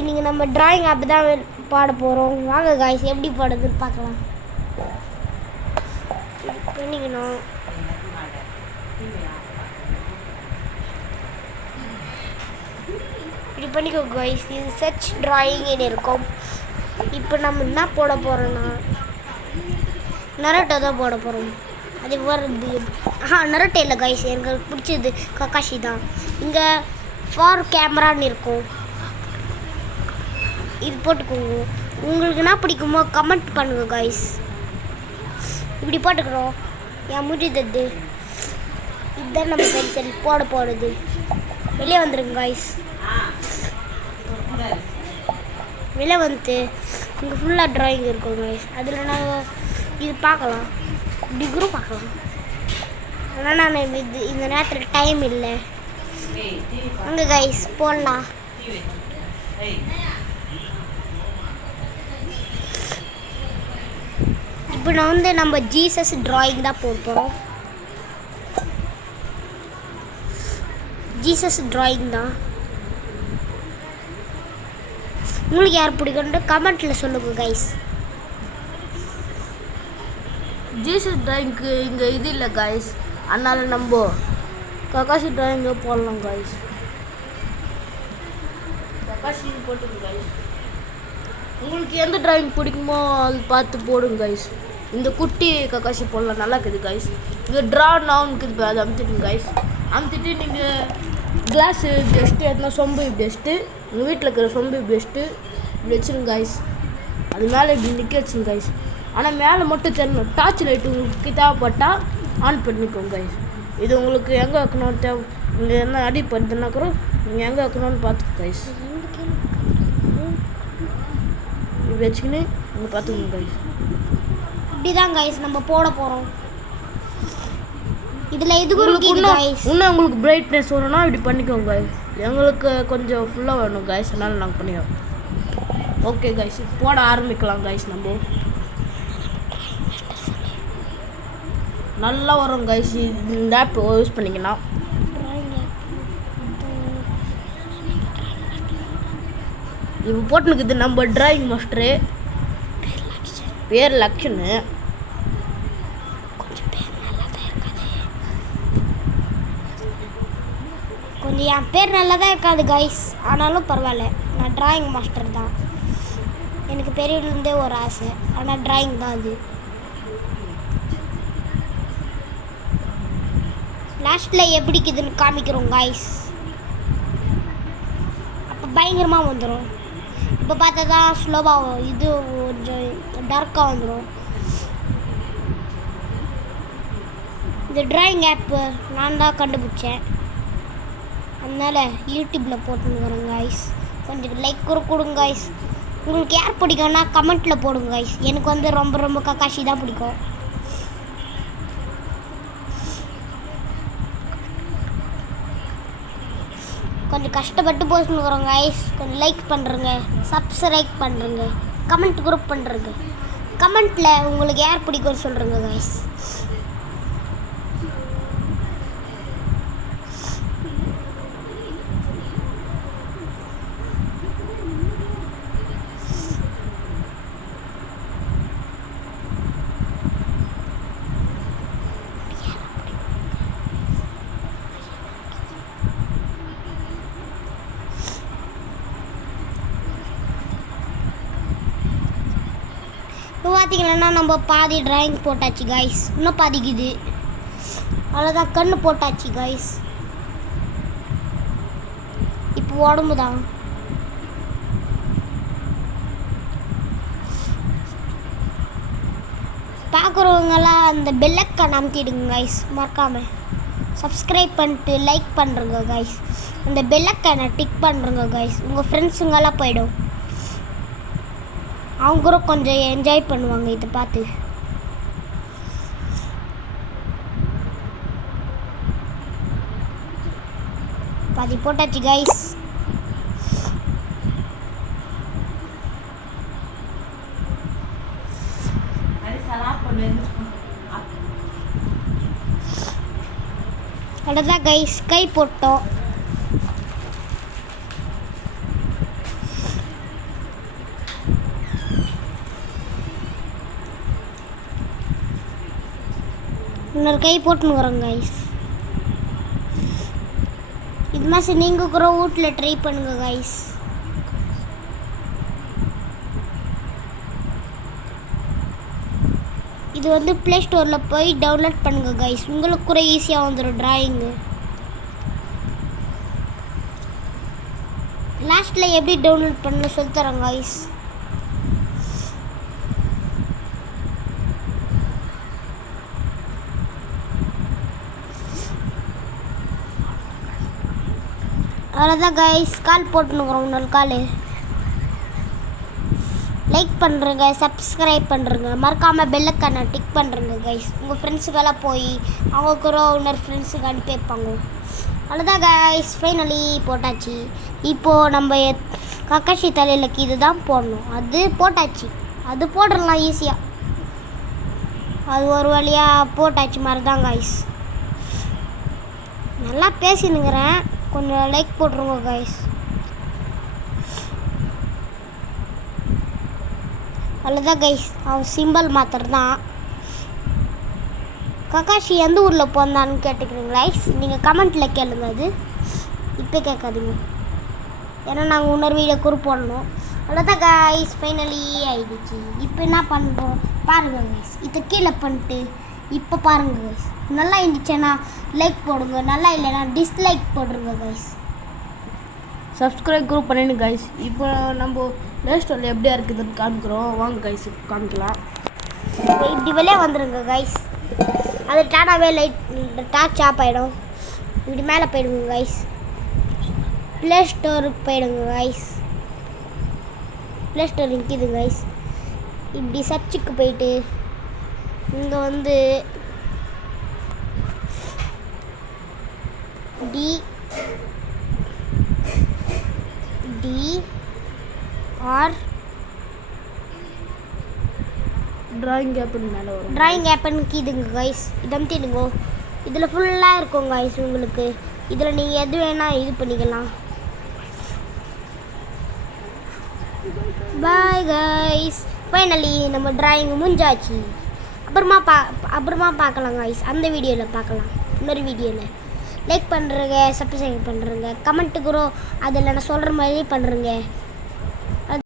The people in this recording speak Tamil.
இன்னைக்கு நம்ம டிராயிங் ஆப் தான் பாட போகிறோம். வாங்க காய்ஸ் எப்படி பாடுதுன்னு பார்க்கலாம். பண்ணிக்கணும் இப்படி பண்ணிக்கோ காய்ஸ். இது சர்ச் டிராயிங்னு இருக்கும். இப்போ நம்ம என்ன போட போகிறோன்னா நரட்டோ தான் போட போகிறோம். அது வருது நரட்டோ இல்லை காய்ஸ், எங்களுக்கு பிடிச்சது கக்காஷி தான். இங்கே ஃபார் கேமரான்னு இருக்கும், இது போட்டுக்கோங்க. உங்களுக்கு என்ன பிடிக்குமோ கமெண்ட் பண்ணுங்க காய்ஸ். இப்படி போட்டுக்கிறோம். என் முடிந்தது இதுதான் நம்ம பென்சில் போட போடுறது. வெளியே வந்துடுங்க காய்ஸ். வெளியே வந்துட்டு இங்கே ஃபுல்லாக ட்ராயிங் இருக்கும் காய்ஸ். அதில் நாங்கள் இது பார்க்கலாம், டிக்ரும் பார்க்கலாம். ஆனால் நான் இந்த நேரத்தில் டைம் இல்லை. அங்கே காய்ஸ் போடலாம். இப்போ நான் நம்ம ஜீசஸ் டிராயிங் தான் போட போகிறோம். ஜீசஸ் டிராயிங் தான். உங்களுக்கு யார் பிடிக்கும்னு கமெண்ட்டில் சொல்லுங்கள் கைஸ். ஜீசஸ் டிராயிங்க்கு இங்கே இது இல்லை கைஸ், அதனால் நம்ம கக்காஷி டிராயிங்கை போடலாம் கைஸ். கக்காஷி போட்டுங்க கைஸ். உங்களுக்கு எந்த டிராயிங் பிடிக்குமோ அது பார்த்து போடுங்க கைஸ். இந்த குட்டி கக்காஷி போடலாம், நல்லா இருக்குது கைஸ். இங்கே ட்ரா நான் இருக்குது, அதை அமுத்திட்டுங்க கைஸ். அமுத்திட்டு நீங்கள் கிளாஸு இப்படி வச்சுட்டு எதுனா சொம்பு இப்படி வச்சுட்டு உங்கள் வீட்டில் இருக்கிற சொம்பு இப்படி வச்சுட்டு இப்படி வச்சுருங்க கைஸ். அது மேலே இப்படி நிற்க வச்சுருங்க கைஸ். ஆனால் மேலே மட்டும் தெரியணும். டார்ச் லைட்டு உங்களுக்கு தேவைப்பட்டால் ஆன் பண்ணிக்கோங்க கைஸ். இது உங்களுக்கு எங்கே வைக்கணும்னு தேவை, இங்கே என்ன அடி பண்ணுதுன்னா கூட நீங்கள் எங்கே வைக்கணும்னு பார்த்துக்கோ கைஸ். இப்படி வச்சுக்கின்னு இங்கே பார்த்துக்கோங்க கைஸ். இப்படி தான் கைஸ் நம்ம போட போகிறோம். இதில் இது இன்னும் உங்களுக்கு பிரைட்னஸ் வேணும்னா இப்படி பண்ணிக்கோங்க கைஸ். எங்களுக்கு கொஞ்சம் ஃபுல்லாக வேணும் கைஸ், அதனால் நாங்கள் பண்ணிக்கிறோம். ஓகே கைஸ், போட ஆரம்பிக்கலாம் கைஸ். நம்ம நல்லா வரும் கைஸ். இந்த ஆப் யூஸ் பண்ணிங்கன்னா இப்போ போட்டுனுக்குது நம்ம டிராயிங் மாஸ்டரு பேர் லக்ஷனு. கொஞ்சம் என் பேர் நல்லா தான் இருக்காது கைஸ், ஆனாலும் பரவாயில்ல. நான் டிராயிங் மாஸ்டர் தான். எனக்கு பெரியதுலேருந்தே ஒரு ஆசை, ஆனால் டிராயிங் தான் அது. லாஸ்ட்டில் எப்படிக்குதுன்னு காமிக்கிறோம் கைஸ். அப்போ பயங்கரமாக வந்துடும். இப்போ பார்த்தா தான் ஸ்லோவாக இது கொஞ்சம் டார்க்காக வந்துடும். இந்த டிராயிங் ஆப்பு நான் தான் கண்டுபிடிச்சேன், அதனால் யூடியூப்பில் போட்டுன்னு வரேன் கைஸ். கொஞ்சம் லைக் கொடுங்க கைஸ். உங்களுக்கு யார் பிடிக்கும்னா கமெண்ட்டில் போடுங்க கைஸ். எனக்கு ரொம்ப ரொம்ப கக்காஷி தான் பிடிக்கும். கொஞ்சம் கஷ்டப்பட்டு போஸ்ட்னு வரோங்க கைஸ். கொஞ்சம் லைக் பண்ணுறங்க, சப்ஸ்கிரைப் பண்ணுறங்க, கமெண்ட் குரூப் பண்ணுறங்க. கமெண்ட்டில் உங்களுக்கு யார் பிடிக்கும்னு சொல்கிறேங்க கைஸ். இப்போ பார்த்தீங்கன்னா நம்ம பாதி டிராயிங் போட்டாச்சு கைஸ். இன்னும் பாதிக்குது, அவ்வளோதான். கண்ணு போட்டாச்சு கைஸ். இப்போ உடம்பு தான். பார்க்குறவங்களாம் அந்த பெல்லைக்கான் அமுத்திடுங்க கைஸ். மறக்காமல் சப்ஸ்கிரைப் பண்ணிட்டு லைக் பண்ணுறங்க கைஸ். அந்த பெல்லைக்கானை டிக் பண்ணுறங்க கைஸ். உங்கள் ஃப்ரெண்ட்ஸுங்கெல்லாம் போயிடும், அவங்க கூட கொஞ்சம் என்ஜாய் பண்ணுவாங்க இதை பார்த்து. பாதி போட்டாச்சு கைஸ். அவ்வளோதான் கைஸ், கை போட்டோம். இன்னொரு கை போட்டுன்னு கைஸ். இது மாதிரி நீங்கள் கூட வீட்டில் ட்ரை பண்ணுங்க கைஸ். இது வந்து ப்ளே ஸ்டோரில் போய் டவுன்லோட் பண்ணுங்க கைஸ். உங்களுக்கு கூட ஈஸியாக வந்துடும் டிராயிங்கு. லாஸ்ட்டில் எப்படி டவுன்லோட் பண்ண சொல்லித்தரேன் கைஸ். அவ்வளோதான் கைஸ். கால் போட்டுனுக்குறோம். இன்னொரு கால். லைக் பண்ணுறேங்க, சப்ஸ்கிரைப் பண்ணுறேங்க, மறக்காமல் பெல்லைக்கான டிக் பண்ணுறேங்க கைஸ். உங்கள் ஃப்ரெண்ட்ஸுக்கெல்லாம் போய் அவங்களுக்கு ஒரு இன்னொரு ஃப்ரெண்ட்ஸுக்கு அனுப்பி வைப்பாங்க. அவ்வளோதான் கைஸ். ஃபைனலி போட்டாச்சு. இப்போது நம்ம கக்காஷி தலையிலக்கு இது தான் போடணும். அது போட்டாச்சு. அது போட்டுடலாம் ஈஸியாக. அது ஒரு வழியாக போட்டாச்சு மாதிரி தான் கைஸ். நல்லா பேசினுங்கிறேன். கொஞ்சம் லைக் போட்டுருங்க கைஸ். அவ்வளோதான் கைஸ். அவன் சிம்பிள் மாத்திரம் தான். கக்காஷி எந்த ஊரில் போந்தான்னு கேட்டுக்கிறீங்க கைஸ். நீங்கள் கமெண்ட்டில் கேளுங்க. அது இப்போ கேட்காதீங்க, ஏன்னா நாங்கள் இன்னொரு வீடியோ கூட போடணும். அவ்வளோதான் கைஸ். ஃபைனலி ஆயிடுச்சு. இப்போ என்ன பண்ணுறோம் பாருங்கள் கைஸ். இதை கீழே பண்ணிட்டு இப்போ பாருங்கள் கைஸ். நல்லா இருந்துச்சுன்னா லைக் போடுங்க, நல்லா இல்லைன்னா டிஸ்லைக் போடுங்க கைஸ். சப்ஸ்கிரைப் குரூப் பண்ணிடு கைஸ். இப்போ நம்ம ப்ளே ஸ்டோரில் எப்படியா இருக்குதுன்னு காமிக்கிறோம். வாங்க கைஸ் இப்போ காமிக்கலாம். இப்படி வெளியே வந்துடுங்க கைஸ். அது டாடாவே டார்ச் ஆஃப் ஆகிடும். இப்படி மேலே போயிடுங்க கைஸ். ப்ளே ஸ்டோருக்கு போயிடுங்க கைஸ். ப்ளே ஸ்டோர் நிற்கிது கைஸ். இப்படி சர்ச்சுக்கு போயிட்டு இங்கே வந்து ஆர் ட்ராயிங் ஆப்னு மேலே வரும். ட்ராயிங் ஆப்னு கீதுங்க கைஸ். இது அமுத்திடுங்க. இதில் ஃபுல்லாக இருக்கும் கைஸ் உங்களுக்கு. இதில் நீங்கள் எது வேணால் இது பண்ணிக்கலாம். Bye guys. ஃபைனலி நம்ம டிராயிங் முடிஞ்சாச்சு. அப்புறமா பார்க்கலாம் கைஸ். அந்த வீடியோவில் பார்க்கலாம். இன்னொரு வீடியோவில் லைக் பண்ணுறங்க, சப்ஸ்கிரைப் பண்ணுறங்க, கமெண்ட்டுக்குறோம் அதில் நான் சொல்கிற மாதிரி பண்ணுறேங்க.